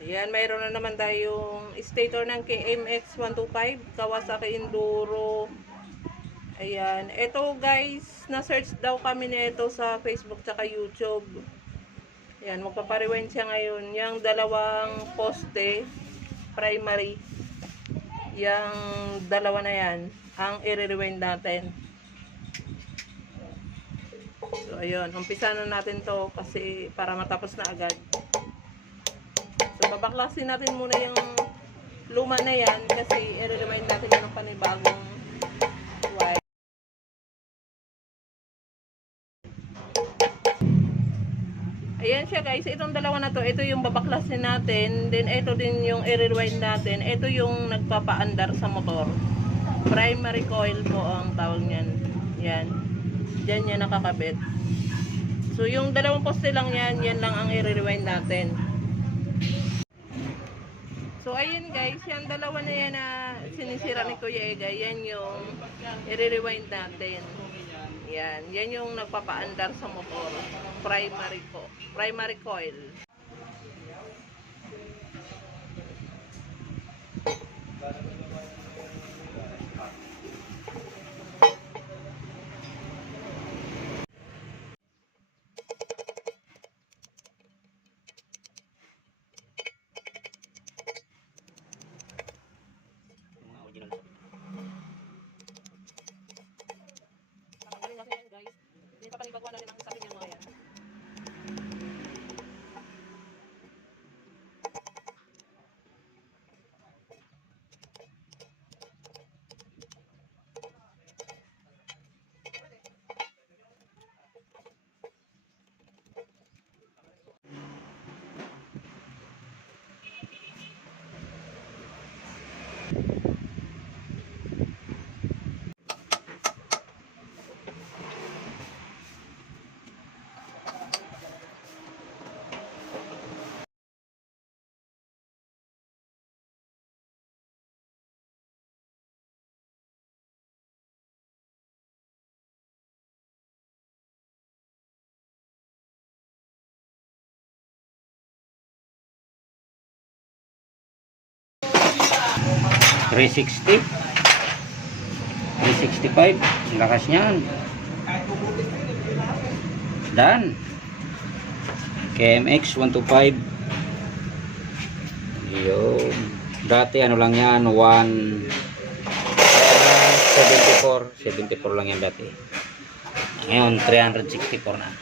Ayan, mayroon na naman tayong stator ng KMX 125 Kawasaki Enduro. Ayan, ito guys, na-search daw kami nito sa Facebook tsaka YouTube. Ayan, magpapariwind siya ngayon. Yung dalawang poste, primary. Yung dalawa na yan, ang i-rewind natin. So, ayun, umpisa na natin to kasi para matapos na agad. So, babaklasin natin muna yung luma na yan kasi i-rewind natin yung panibagong wire. Ayan siya guys, itong dalawa na to, ito yung babaklasin natin, then ito din yung i-rewind natin, ito yung nagpapaandar sa motor. Primary coil po ang tawag niyan. Yan. Diyan yan nakakabit. So yung dalawang poste lang yan, yan lang ang i-rewind natin. So ayun guys, yung dalawa na yan na sinisira ni Kuya Ega, yan yung i-rewind natin. Yan, yan yung nagpapaandar sa motor. Primary coil. Papalibagwa natin ang sabi niya mga yan. $360, $365, lakas niyan. Dan KMX 125. Yun, dati ano lang yan, 74 lang yan dati. Ngayon 364 na.